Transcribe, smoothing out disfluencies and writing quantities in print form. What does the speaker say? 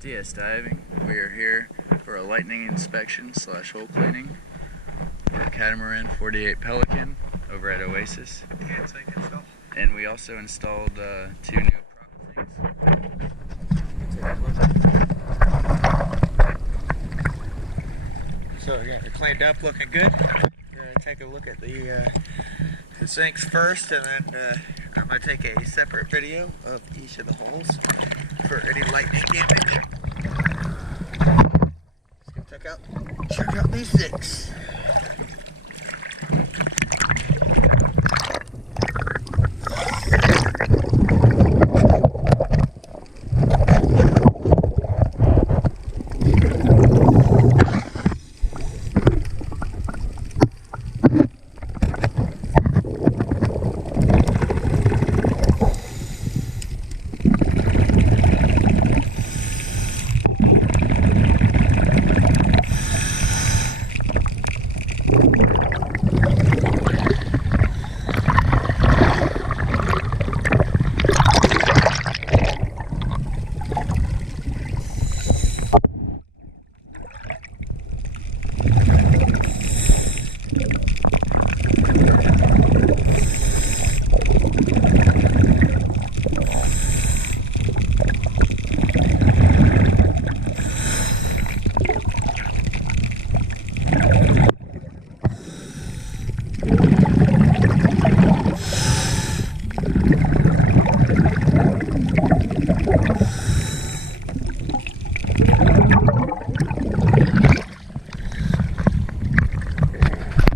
DS Diving. We are here for a lightning inspection / hole cleaning for Catamaran 48 Pelican over at Oasis. And we also installed 2 new prop things. So yeah, they're cleaned up, looking good. We're going to take a look at the zincs first, and then I'm going to take a separate video of each of the holes for any lightning damage. Let's go check out these zincs.